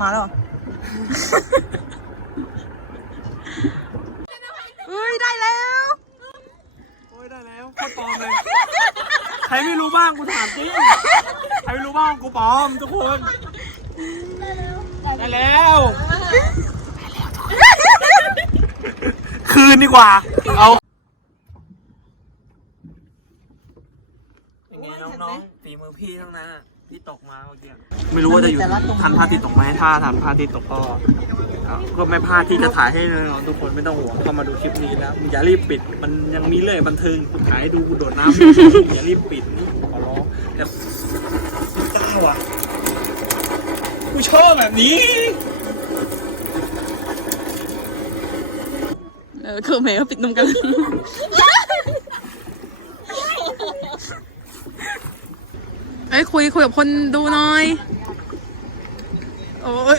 มาแล้วเหรอเฮ้ย ได้แล้ว โอ้ยได้แล้วโคตรปลอมเลย ใครไม่รู้บ้างกูถามจริง ใครไม่รู้บ้างกูปลอมทุกคน ได้แล้ว คืนดีกว่า เอาเป็นไงน้องๆฝีมือพี่ทั้งนั้นอะ ที่ตกมาเมื่อกี้ไม่รู้ว่าจะอยู่ทันพระอาทิตย์ตกไหมถ้าทันพระอาทิตย์ตกก็ก็ไม่พลาดที่จะถ่ายให้น้องๆทุกคนไม่ต้องห่วงเข้ามาดูคลิปนี้แล้วอย่ารีบปิด มันยังมีเรื่องบันเทิงกูถ่ายให้ดูกูโดดน้ำอย่ารีบปิดนี่ขอร้องแต่กล้าว่ะกูชอบแบบนี้เออคือแมวปิดนมกัน เอ้ยคุยคุยกับคนดูหน่อย โอ้ย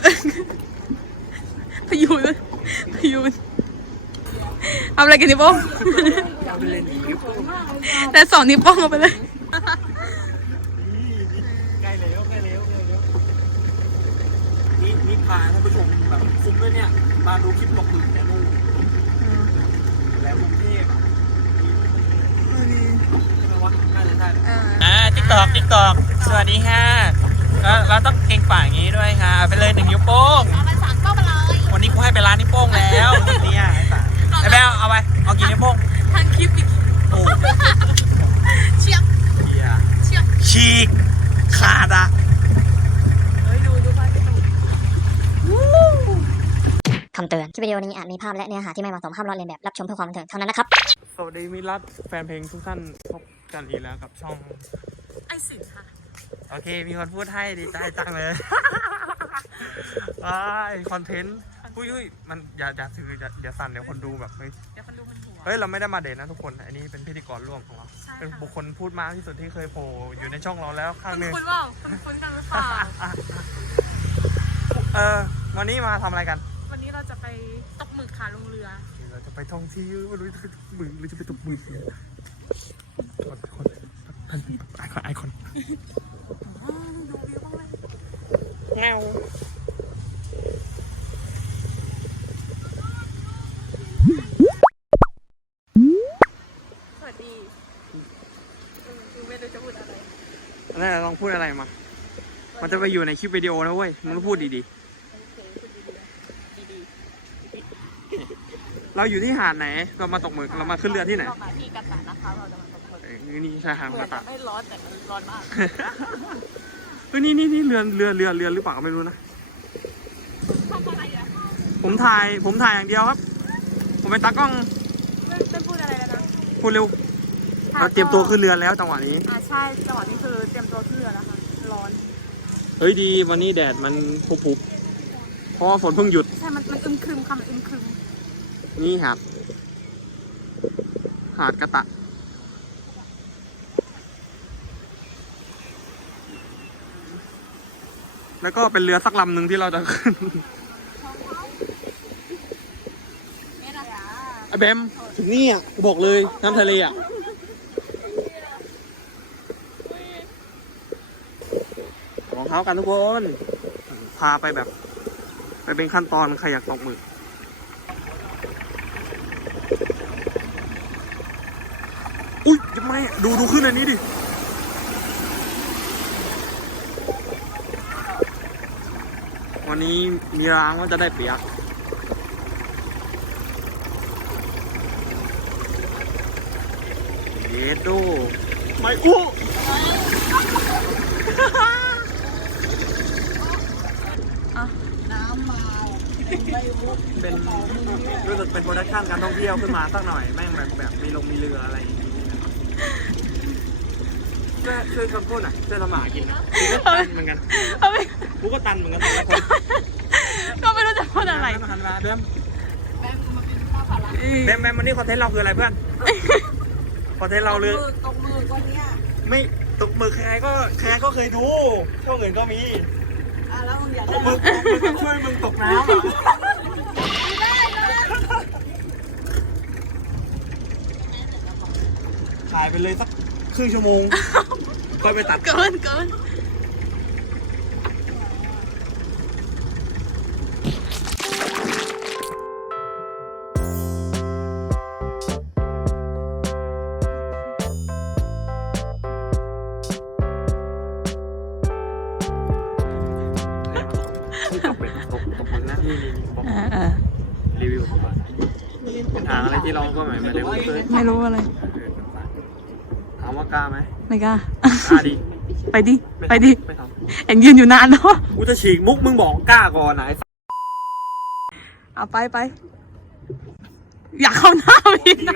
พยูนพยูนเอาอะไรกันนิโป้งเอาไปเล่นอีกแต่สองนิโป้งเอาไปเลยใกล้แล้วใกล้แล้วใกล้แล้วนี่นี่พาท่านผู้ชมแบบคุ้มเลยเนี่ย มาดูคลิปหมึกแต่นู่นแล้วกรุงเทพอะใช่ไหมวะน่าจะใช่อ่าติ๊กตอกติ๊กต อกสวัสดีค่ะแล้วเราต้องเก่งปากอย่างนี้ด้วยค่ะเอาไปเลยหนึ่งนิ้วโป้ง เอามาสั่งก็มาเลยวันนี้กูให้ไปร้านนิ้วโป้งแล้วเนี่ยไอ้แบลเอาไปเอากี่นิ้วโป้งทางคลิปอีกโอ้เชียบเหี้ยเชียบฉีกขาดอะเฮ้ยดูดูไปคำเตือน คลิปวิดีโอนี้อาจมีภาพและเนื้อหาที่ไม่เหมาะสมห้ามลอกเลียนแบบ รับชมเพื่อความบันเทิงเท่านั้นนะครับ สวัสดีมิตรรักแฟนเพลงทุกท่านพบกันอีกแล้วกับช่อง ไอสินค่ะ โอเค มีคนพูดให้ดีใจจังเลยว้ายคอนเทนต์อุ้ยอุ้ยมันอย่าอย่าถืออย่าอย่าสั่นเดี๋ยวคนดูแบบเฮ้ยเดี๋ยวคนดูมันหัว เฮ้ย เราไม่ได้มาเดทนะทุกคน อันนี้เป็นพิธีกรร่วมของเรา ใช่ค่ะ เป็นบุคคลพูดมากที่สุดที่เคยโผล่อยู่ในช่องเราแล้วครั้งหนึ่งคุณว่าคุณคุ้นกันหรือเปล่า เออ วันนี้มาทำอะไรกัน วันนี้เราจะไปตกหมึกค่ะลงเรือ เราจะไปท่องเที่ยวไม่รู้จะไปตกมือหรือจะไปตกมือคนคนท่านไอคอนไอคอน แงวสวัสดีคือไม่รู้จะพูดอะไรแล้วลองพูดอะไรมา มันจะไปอยู่ในคลิปวิดีโอนะเว้ย มึงต้องพูดดีโอเคพูดดีๆดีๆ เราอยู่ที่หาดไหน เรามาตกหมึกเรามาขึ้นเรือที่ไหนเรามาที่กาตานะคะ เราจะมาตกหมึกเอ้ยนี่ใช่หาดเหมืกอนระตะจะไม่ร้อนแต่มันร้อนมาก เฮ้ยนี่นี่นี่เรือเรือเรือเรือหรือเปล่าก็ไม่รู้นะทำอะไรอะผมถ่ายผมถ่ายอย่างเดียวครับ ผมเป็นตากล้องไม่ไม่พูดอะไรแล้วนะพูดเร็วเราเตรียมตัวขึ้นเรือแล้วจังหวะนี้ อ่าใช่จังหวะนี้คือเตรียมตัวขึ้นเรือแล้วค่ะ ร้อน เฮ้ยดีวันนี้แดดมันพุบๆเพราะว่าฝนเพิ่งหยุด ใช่ มันมันอึมครึมค่ะมันอึมครึม นี่หาดหาดกระตะ แล้วก็เป็นเรือสักลำหนึ่งที่เราจะขึ้นไอแบมถึงนี่อะกูบอกเลยน้ำทะเลอะรองเท้ากันทุกคน พาไปแบบ ไปเป็นขั้นตอนใครอยากตกหมึกอุ้ยยังไม่ดูดูขึ้นอันนี้ดิ วันนี้มีรางว่าจะได้เปียกเยดโดไม่อู้เป็นรู้สึกเป็นโปรดักชั่นการท่องเที่ยวขึ้นมาสักหน่อยแม่งแบบแบบมีลงมีเรืออะไรอย่างงี้นะครับ ช่วยช่วยคำพูดหน่อยช่วยทำมาหากินหน่อยกูก็ตันเหมือนกันเอาไปกูก็ตันเหมือนกันแต่ละคนก็ไม่รู้จะพูดอะไรแบมหันมาแบมแบมแบมวันนี้คอนเทนต์เราคืออะไรเพื่อนคอนเทนต์เราเลยตกมือคนเนี้ยไม่ตกหมึกใครก็ใครก็เคยดูช่องอื่นก็มีอะแล้วมึงอยากตกหมึกตกหมึกต้องช่วยมึงตกน้ำอะถ่ายไปเลยสักครึ่งชั่วโมง ค่อยไปตัด เกินเกินรีวิวขอย่านเป็นทางอะไรที่เราก็หมายไม่ได้ว่าเลยไม่รู้อะไร ถามว่ากล้าไหมไม่กล้า กล้าดิไปดิม่ไปดิไม่ทเอ็งยืนอยู่นานแล้วำกูจะฉีกมุกมึงบอกกล้าก่อนไหนะไอ้เอาไปไป อยากเข้าหน้าพี่นะ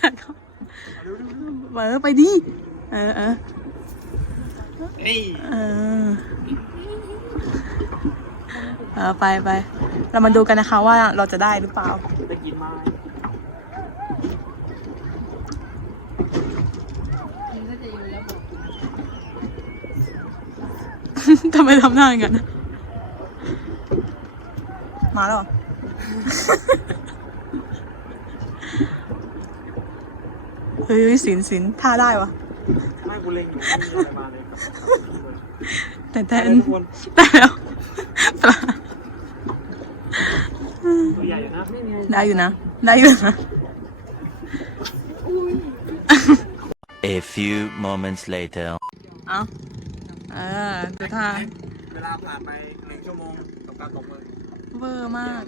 อยากเข้าเออไปดิ เออเออเอ้ยเออเออไปไป เรามาดูกันนะคะว่าเราจะได้หรือเปล่าได้กินไหม ทำไมทำหน้าอย่างนั้นมาแล้วเหรอเฮ้ยสินสินท่าได้วะไม่กูเล็งอยู่ไม่มีอะไรมาเลยแต่แต่ได้ทุกคนได้แล้วตัวใหญ่อยู่นะได้อยู่นะ ได้อยู่นะ A few moments later. เอา เออดูท่าเวลาผ่านไปหนึ่งชั่วโมงกับการตกมือเวอร์มาก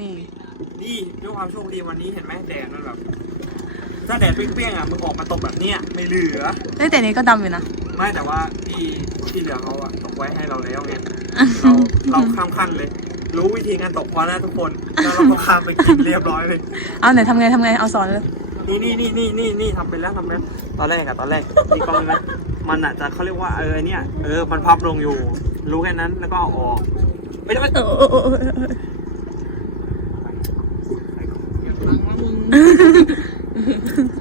นี่ นี่ด้วยความโชคดีวันนี้เห็นไหมแดดมันแบบถ้าแดดเปรี้ยงๆอะมันออกมาตกแบบเนี้ยไม่เหลือเอ้ยแต่นี้ก็ดำอยู่นะ ไม่แต่ว่าที่ที่เหลือเขาอะตกไว้ให้เราแล้วไงเราเราข้ามขั้นเลย รู้วิธีการตกพอนะทุกคนแล้วเราก็ข้ามไปกินเรียบร้อยเลยเอาไหนทำไงทำไงเอาสอนเลยนี่นี่นี่นี่นี่นี่ทำไปแล้วทำไปแล้วตอนแรกอะตอนแรกนี่กล้องนะ มันอะจะเขาเรียกว่าเออเนี่ยเออมันพับลงอยู่ รู้แค่นั้นแล้วก็เอาออกไม่ได้ไม่เออเออเออเออเออ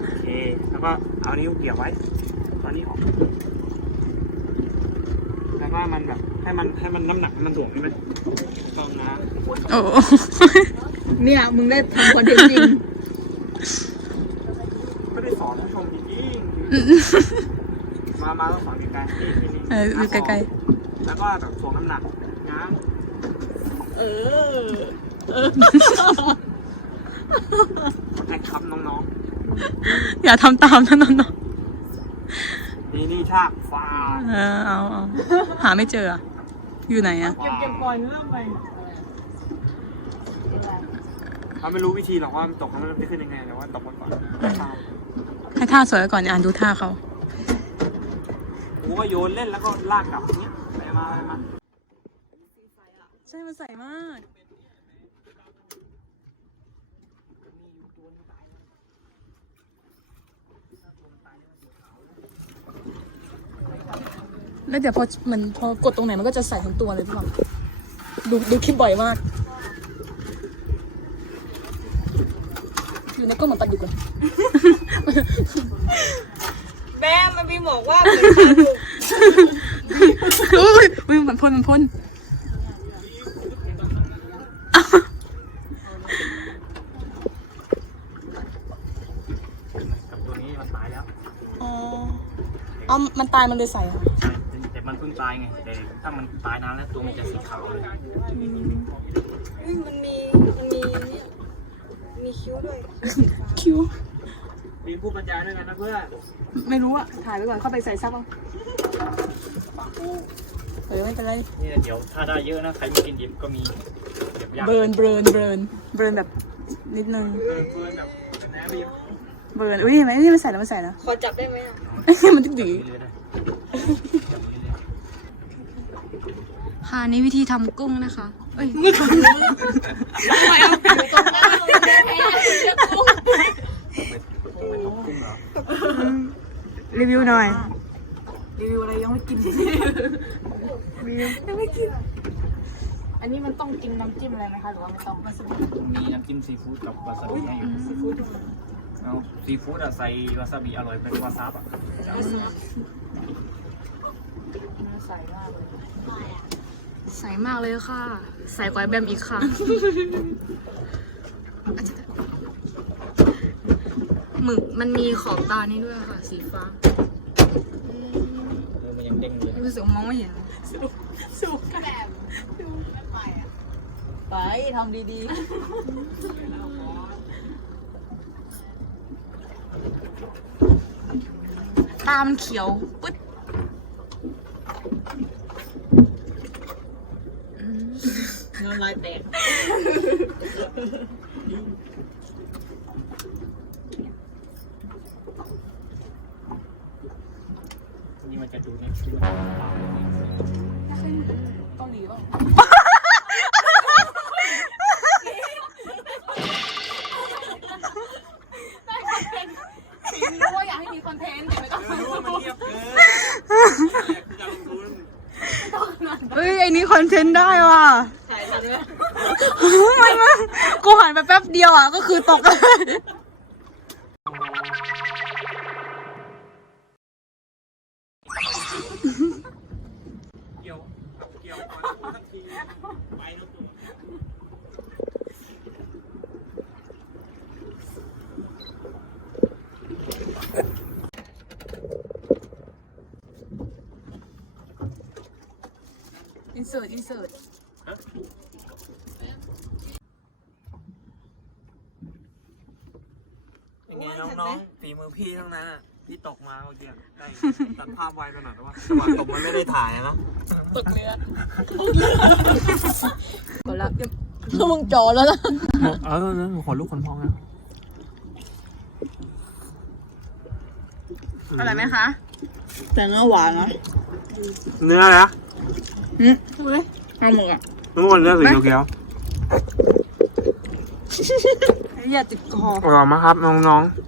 โอเคแล้วก็เอานิ้วเกี่ยวไว้ ตอนนี้ออก แล้วก็มันแบบให้มันให้มันน้ำหนักมันถ่วงใช่ไหมต้องนะโอ้เนี่ยมึงได้ทำคอนเทนต์จริงไม่ได้สอนผู้ชมจริงๆ มามาต้องสอนไกลๆนี่นี่นี่เออดูไกลๆแล้วก็แบบถ่วงน้ำหนักง้างเออให้ครับน้องๆ อย่าทำตามนะน้องๆ นี่นี่ชากฟ้าๆเออเอาเอาหาไม่เจออะอยู่ไหนอะเก็บเก็บก่อนเริ่มไปเขาไม่รู้วิธีหรอกว่ามันตกแล้วมันจะขึ้นยังไงแต่ว่าตกมันก่อนให้ท่าสวยไว้ก่อนอ่านดูท่าเขา กูก็โยนเล่นแล้วก็ลากกลับอย่างเงี้ยไปมาไปมาใช่มันใสมาก แล้วเดี๋ยวพอมันพอกดตรงไหนมันก็จะใส่ทั้งตัวเลยพี่บอลดูดูคลิปบ่อยมาก อยู่ในกล้องเหมือนปลาดุกเลย แม่มันมีบอกว่าอุ้ยอุ้ยมันพ่นมันพ่นกับตัวนี้มันตายแล้วอ๋ออ๋อมันตายมันเลยใส่ะใช่แต่มันเพิ่งตายไงแต่ถ้ามันตายนานแล้วตัวมันจะสีขาวเลยมันมีมันมีเนี่ยมีคิ้วด้วยคิว มีผู้บรรยายด้วยกันนะเพื่อนไม่รู้อะถ่ายไว้ก่อนเข้าไปใส่ซับเอาปากผู้เออไม่เป็นไรนี่เดี๋ยวถ้าได้เยอะนะใครไม่กินดิบก็มีเก็บยากเบิร์นเบิร์นเบิร์นเบิร์นแบบนิดนึงเบิร์นเบิร์นแบบเป็นแหนบีบเบิร์นอุ้ยเห็นไหมนี่มันใส่แล้วมันใส่แล้ว ขอจับได้ไหมอะมันดึกดีเลยนะค่ะนี่วิธีทำกุ้งนะคะ เอ้ยรี วิวหน่อยรีวิวอะไรยังไม่กิน อันนี้มันต้องกินน้ำจิ้มอะไรไหมคะหรือว่าไม่ต้องมีน้ำจิ้มซีฟู้ดกับวาซาบิให้อยู่ซีฟู้ดเอาซีฟู้ดอะใส่วาซาบิอร่อยเป็นวาซาบอะใสมากเลยค่ะ ใสกว่าแบมอีกค่ะ หมึกมันมีขอบตานี่ด้วยค่ะ สีฟ้าเออมันยังเด้งอยู่เลยรู้สึกว่ามองไม่เห็นไปทำดีตามันเขียวปึ๊ดมันลายแตก นี่มันจะดูในรู้ว่าอยากให้มีคอนเทนต์แต่ไม่ต้องรู้ว่ามันเงียบเกินจะลงทุนเฮ้ยไอ้นี่คอนเทนต์ได้ว่ะถ่ายทันไหมไม่ไม่กูหันไปแป๊บเดียวอะก็คือตกเลย ที่ตกมาเมื่อกี้ได้ตัดภาพไวขนาดว่าจังหวะตกมันไม่ได้ถ่ายอะนะถ้ามึงจอแล้วนะเออเออขอลูกคนพองนะอะไรไหมคะ แต่เนื้อหวานนะเนื้ออะไรนะเอาหมึกอะทั้งหมดเนื้อสีเขียวอย่าติดคอๆอร่อยมากครับน้องๆ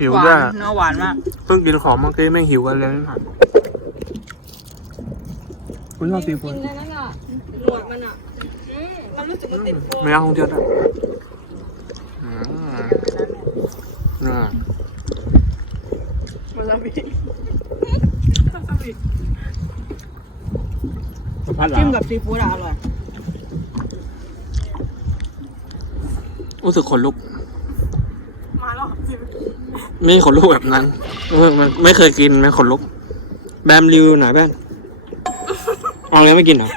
หิวหวาด้วยนเนื้อหวานมากเพิ่งกินของเมื่อกี้แม่งหิวกันเลยไม่ผ่านคุณชอบซีฟู้ดหนวดมันอะมันรู้สึกมันติดคอไม่เอาของเดียวด้วยอืมอืมมันจะมีสัมผัสเหรอจิ้มกับซีฟู้ดอะอร่อย รู้สึกขนลุกมาแล้ว ไม่ขนลุกแบบนั้นเออมันไม่เคยกินไม่ขนลุก แบมรีวิวหน่อยแบนเอาเลยไม่กินเหรอ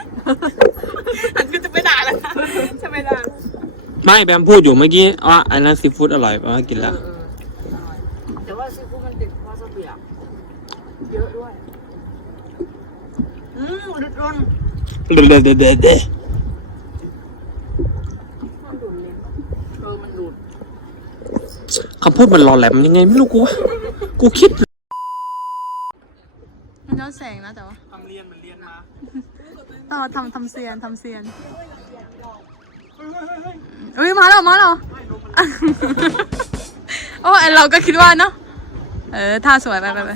อันก็จะไม่ด่าแล้วนะจะไม่ด่าไม่แบมพูดอยู่เมื่อกี้ว่าอันนั้นซีฟู้ดอร่อยแปลว่ากินแล้วแต่ว่าซีฟู้ดมันติดวาซาบิอะเยอะด้วยอืมรุดรุนเดเดเดเดเดมันดูดลิ้นเออ มันดูด คำพูดมันหล่อแหลมยังไงไม่รู้กูวะกูคิด มันย้อนแสงนะแต่ว่าทำเรียนมันเรียนมาต่อทำทำเซียนทำเซียนเอ้ยมาแล้วมาแล้วโอ้ยเราก็คิดว่าเนาะเออท่าสวยไปไปไป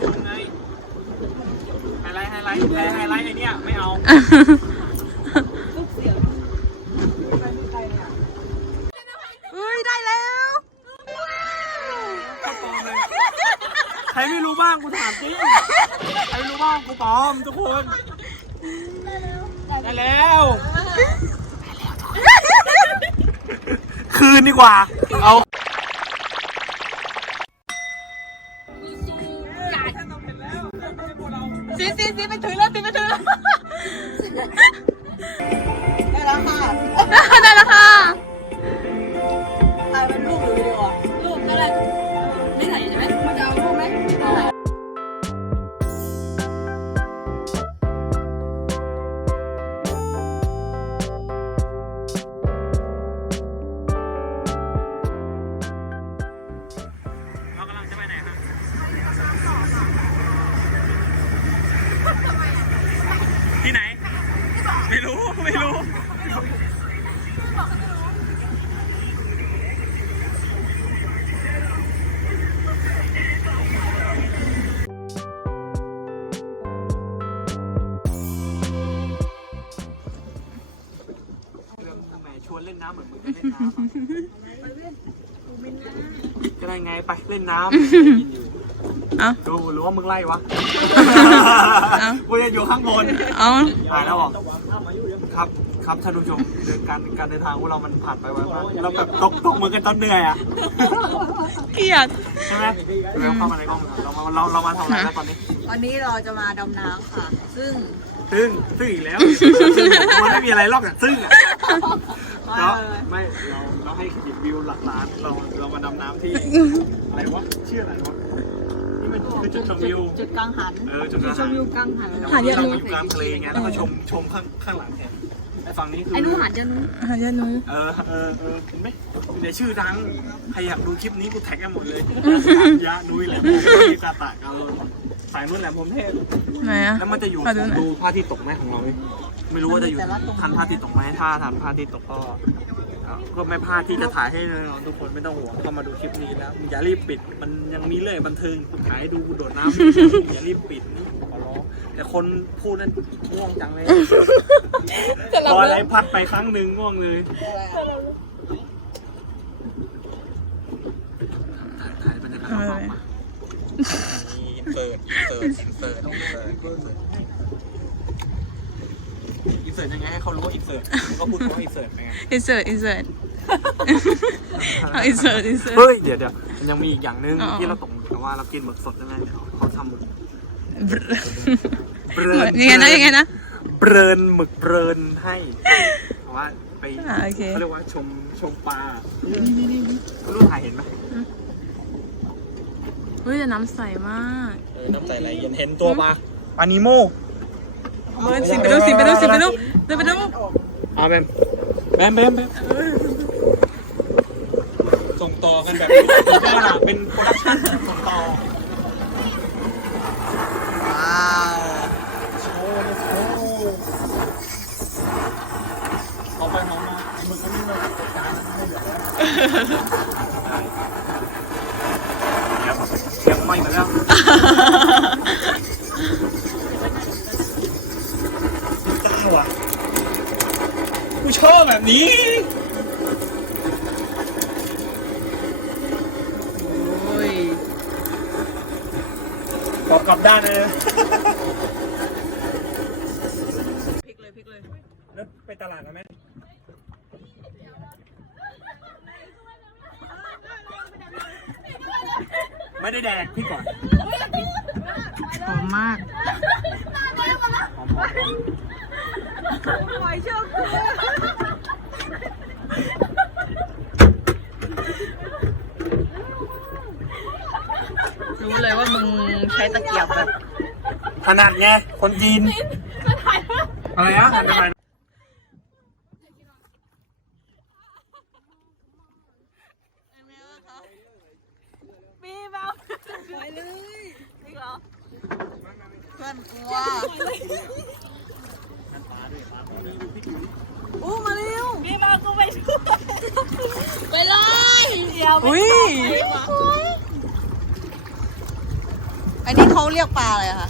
ไฮไลท์ไฮไลท์ไฮไลท์ไอเนี้ยไม่เอา ใครไม่รู้บ้างกูถามจริงใครไม่รู้บ้างกูปลอมทุกคนได้แล้วคืนดีกว่า เอา ได้ไงไปเล่นน้ำเอ้า ดูหรือว่ามึงไล่วะเอ้า กูจะอยู่ข้างบนเอาถ่ายแล้วบอกครับครับท่านผู้ชมเดินการการเดินทางของเรามันผ่านไปไวมากเราแบบตกตกมือกันตอนเหนื่อยอะเกลียด ใช่ไหมเราเข้ามาในกล้องเรามาเราเรามาทำอะไรแล้วตอนนี้วันนี้เราจะมาดำน้ำค่ะ ซึ่งซึ่งซึ่งอีกแล้วมันไม่มีอะไรลอกจากซึ่งอะ เราไม่เราเราให้เครดิตวิวหลักล้านเราเรามาดำน้ำที่ อะไรวะชื่ออะไรวะนี่มันคือจุดชมวิวจุดกลางหันเออจุดจุดชมวิวกลางหันหาดเยอะเราอยู่กลางทะเลไงแล้วก็ชมชมข้างข้างหลังแทนไอ้ฝั่งนี้คือ ไอ้หนูหันจะหนูอาหารยานูเออเออเออเห็นไหมเดี๋ยวชื่อดัง ใครอยากดูคลิปนี้กูแท็กกันหมดเลยยะนุ้ยแหละมีตาตะกันเลย สายนุ่นแหละผมเทพไหนอะแล้วมันจะอยู่ขอดูหน่อย ดูพระอาทิตย์ตกไหมของเราเนี่ยไม่รู้ว่าจะอยู่ทันพระอาทิตย์ตกไหมถ้าทันพระอาทิตย์ตกก็ก็ก็ไม่พลาดที่จะถ่ายให้น้องๆทุกคนไม่ต้องห่วงเข้ามาดูคลิปนี้แล้วอย่ารีบปิด มันยังมีเรื่องบันเทิงกูถ่ายให้ดูกูโดดน้ำอย่ารีบปิดนะขอร้องแต่คนพูดนั้นง่วงจังเลยจะหลับพออะไรแล้วพัดไปครั้งหนึ่งง่วงเลยถ่ายถ่ายบรรยากาศรอบๆมา นี่อินเสิร์ตอินเสิร์ตอินเสิร์ตอินเสิร์ตอินเสิร์ตอินเสิร์ตยังไงให้เขารู้ว่าอินเสิร์ตก็พูดคำว่าอินเสิร์ตไปไงอินเสิร์ตอินเสิร์ตเอาอินเสิร์ตอินเสิร์ตเฮ้ยเดี๋ยวเดี๋ยวมันยังมีอีกอย่างหนึงอ๋อที่เราตกแต่ว่าเรากินหมึกสดยังไงเดี๋ยวเขาทำหมึกเบรนยังไงนะยังไงนะเบรินหมึกเบรินให้เพราะว่าไปอ่าโอเคเขาเรียกว่าชมชมปลานี่นี่นี่ไม่รู้ถ่ายเห็นไหม เฮ้ยแต่น้ำใสมากเออน้ำใสไหลเย็นเห็นตัวปลาปลานิโมเฮ้ยสิไปดูสิไปดูสิไปดูเดินไปดูอ่าแบมแบมแบมแบมส่งต่อกันแบบนี้สุดยอดอะเป็นโปรดักชั่นส่งต่อว้าวโชว์โชว์เอาไปมองมามึงก็ไม่มาจัดการไม่เหลือแล้วเดี๋ยวไม่มาแล้วก้าวอะกู ชอบแบบนี้ โอ้ย กลับกลับด้านเลย พลิกเลยพลิกเลย แล้วไปตลาดกันไหมไม่ได้แดกพี่ก่อน หอมมาก หอมหอม รู้เลยว่ามึงใช้ตะเกียบแบบ ถนัดไง คนจีน อะไรอะเพื่อนกลัวอู้มาเร็วมีมากูไปช่วยไปเลยเดี๋ยวอุ้ยอันนี้เขาเรียกปลาอะไรคะ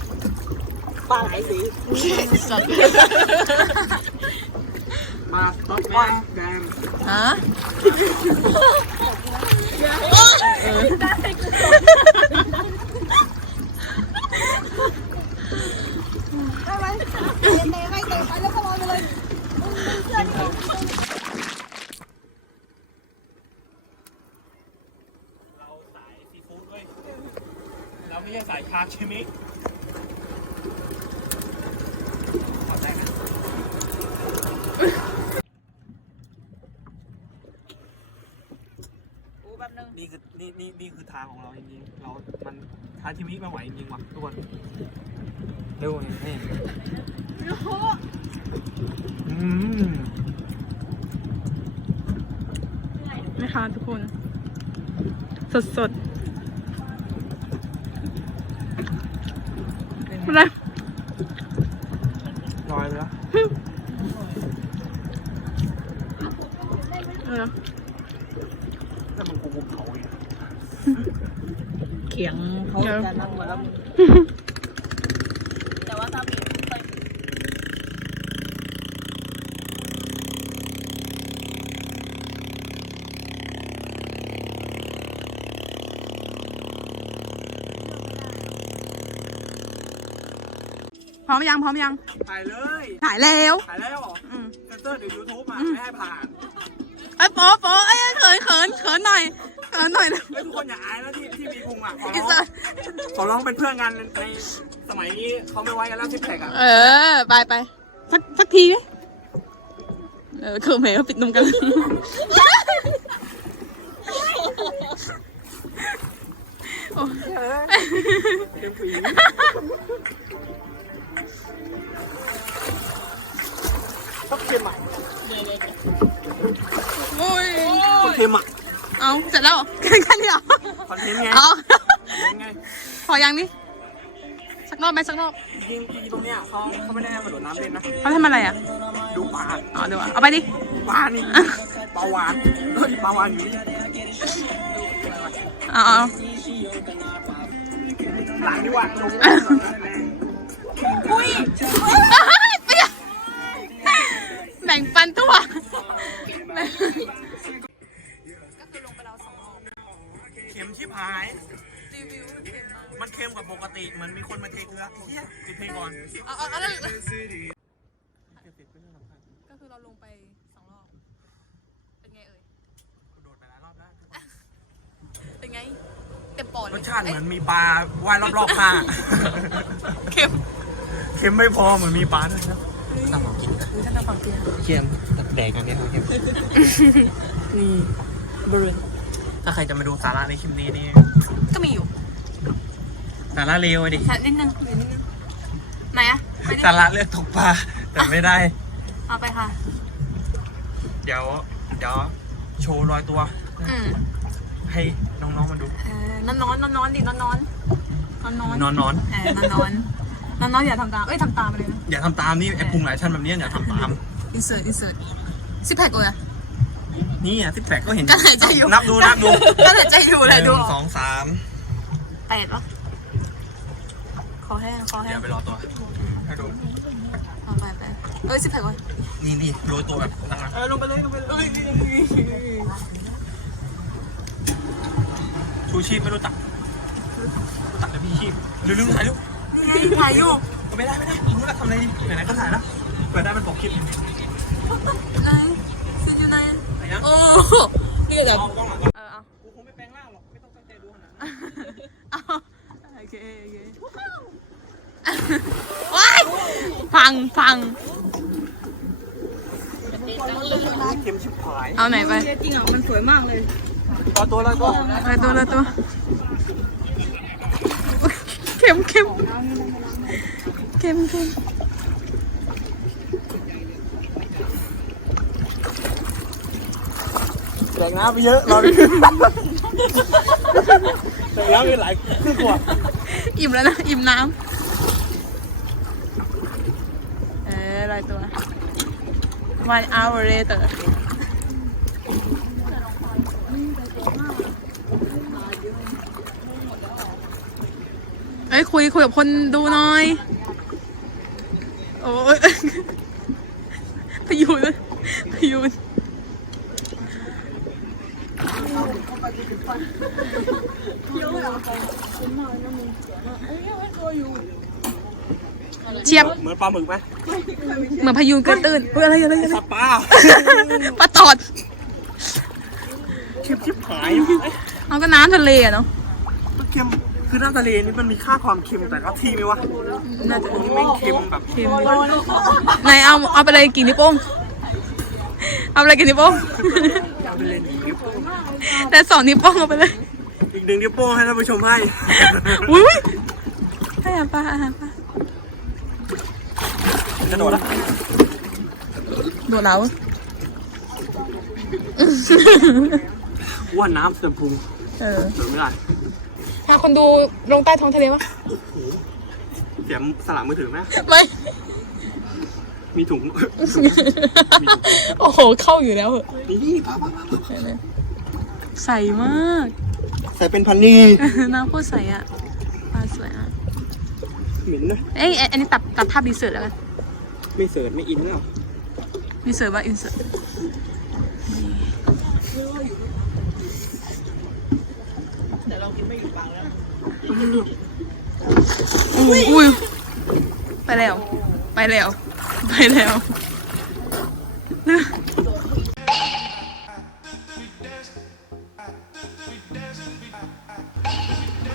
ายซีฟู้ดด้วยเราไม่ใช่สายคาชิมิขอใจนะนี่คือนี่นี่นี่คือทางของเราจริงๆเรา มันคาชิมิไม่ไหวจริงๆว่ะทุกคนเร็วนี่นี่อืมนะคะทุกคน สดสดอะไร ลอยเลยละ เออ แล้วมันกูกุมเขาอีก เขียง เขาจะนั่งมาแล้วแต่ว่าถ้ามีพร้อมยังพร้อมยัง ถ่ายเลยถ่ายแล้วถ่ายแล้วเหรออืมเซนเซอร์ในยูทูบอะไม่ให้ผ่านไอ้ยโป๊ะโป๊ะไอ้ยเขินเขินเขินหน่อยเขินหน่อยนะเฮ้ยทุกคนอย่าอายนะที่ที่มีพุงอะขออิร้สองระ ขอร้องเป็นเพื่อนกันในสมัยนี้เขาไม่ไว้กันแล้วซิปแพคอะ เออ ไปไปสักสักทีดิเออคือแม่ปิดนมกัน โอ้ยเต็มฝีก็เค็มอะโอ้ยก็เค็มอะเอาเสร็จแล้วเหรอแค่นี้เหรอคอนเทนต์ไงเอาไงพ อยังนี่สักรอบไหมสักรอบจริงจริงๆตรงเนี้ยเขาเขาไม่ได้ให้มาโดดน้ำเล่นนะเขาทำอะไรอะ ดูปลาอ๋อดูอะเอาไปดิปลานี่ปลาหวานเฮ้ยปลาหวานอยู่นี่เอาเอาหลังดีกว่าลงอุ้ยเปียกแบ่งปันตัวแบ่งเค็มชิบหาย มันเค็มกว่าปกติเหมือนมีคนมาเทเกลือไอ้เหี้ยปิดเพลงก่อนเอาเอาเอาก็คือเราลงไปสองรอบ เป็นไงเอ่ยโดดไปหลายรอบแล้วเป็นไง เต็มปอดรเลยสชาติเหมือนมีปลาว่ายรอบๆข้างอะเค็มเค็มไม่พอเหมือนมีปลาด้วยนะตามของกินอุ้ยฉันทำฝั่งเตียเค็มแดกอย่างเนี้ยครับเค็มนี่บริเวณถ้าใครจะมาดูสาระในคลิปนี้นี่ก็มีอยู่ สาระเลวอะดิแค่นิดนึงนิดนึงไหนอะไปดิสาระเลือกตกปลาแต่ไม่ได้ เอาไปค่ะ เดี๋ยวเดี๋ยวโชว์รอยตัว อืมให้น้องๆมาดู เออนอนนอนนอนนอนดินอนนอนนอนนอนนอนนอนเออนอนนอนนอนนอนอย่าทำตามเอ้ยทำตามไปเลยนะอย่าทำตามนี่ไอ้พุงหลายชั้นแบบนี้อย่าทำตาม อินเสิร์ตอินเสิร์ตซิปแพคเลยอะนี่อะที่แปลกก็เห็น ก็หายใจอยู่นับดูนับดูก็หายใจอยู่หเลยดูนึ่งออกสองสามแปดปะ คอแห้งคอแห้เดี๋งยวไปรอตัวให้ดูเอาไปไปเอ้ยซิปแพคเลยนี่นี่โรยตัวแบบตั้งนะเออลงไปเลยลงไปเลยชูชีพไม่รู้ตักตักแต่พี่ชีพเร็วๆถ่ายรูปถ่ายอยู่ไม่ได้ไม่ได้รู้แล้วทำอะไรดีไหนๆก็ถ่ายแล้วเปิดได้มันบอกคลิปไหนซิอยู่ไหนไหนยังโอ้นี่ก็จะเอากล้องหลังก่อนเออเอากูคงไม่แปลงร่างหรอกไม่ต้องตั้งใจดูขนาดนั้น เอาโอเคโอเค ว้ายฟังฟังเค็มชิบหายเอาไหนไปจริงอะมันสวยมากเลยรอตัวรอตัวไปตัวละตัวเข็มเข็มเข็มเข็มแรงน้ำไปเยอะรอไปแรงน้ำไปหลายครึ่งขวดอิ่มแล้วนะ อิ่มน้ำเออ ลอยตัว one hour later เอ้ยคุยคุยกับคนดูหน่อย โอ้ยพยูนพยูนเชียบเหมือนปลาหมึกไหมเหมือนพยูนเกิดตื่นเฮ้ยอะไรอะไรอะไรสัตว์ปลาปลาตอดเค็มชิบหายเอาก็น้ำทะเลอะเนาะมันเค็มคือน้ำทะเลนี่มันมีค่าความเค็มแต่ก็ที่ไหมวะน่าจะมันไม่เค็มแบบเค็มไหนเอาเอาไปเลยกี่นิ้วโป้งเอาไปเลยกี่นิ้วโป้งน้ำทะเลนิ้วโป้งแต่สองนิ้วโป้งเอาไปเลยอีกหนึ่งนิ้วโป้งให้ท่านผู้ชมให้อุ้ยให้อาหารปลาอาหารปลา กระโดดละโดดแล้วอ้วนน้ำเสื่อมพุงเออเสื่อมไม่ได้พาคนดูลงใต้ท้องทะเลวะเสียมสลักมือถือไหมไม่ มีถุง โอ้โห เข้าอยู่แล้วเหอะนี่ปลาปลาปลาใสมาก ใส่เป็นพันนีน้ำโคตรใสอะปลาสวยอะ เหม็นนะเอ้ยอันนี้ตัดตัดภาพดีเสิร์ตแล้วกัน ไม่เสิร์ชไม่อินแล้วดีเสิร์ตว่าอินเสิร์ตอุ้ยอุ้ยไปแล้ว ไปแล้ว ไปแล้ว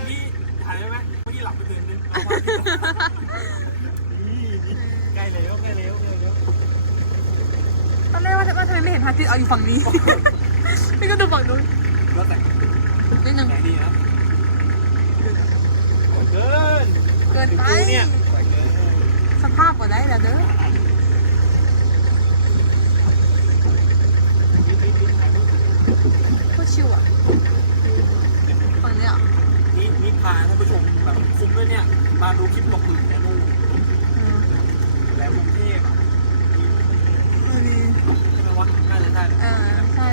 พี่ถ่ายได้ไหมเมื่อกี้หลับไปคืนนึงนี่ ตอนแรกว่าทำไมไม่เห็นพระอาทิตเอาอยู่ฝั่งนี้ นี่ก็ดูฝั่งนู้นรถแต่งนิดนึงแต่ดีนะเกินเกินไปสภาพก็ได้แล้วเด้อโคตชิวอะฝั่งเนี้ยนี่นี่พาท่านผู้ชมแบบคุ้มด้วยเนี่ย มาดูคลิปหลบหลี ได้เลยอ่ใช่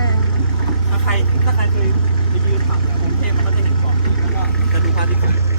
ถ้าใครถ้าใครคือไปยืนฝั่งแบบกรุเทพมันก็จะเห็นเกาะแล้วก็จะดูภาพที่เกิด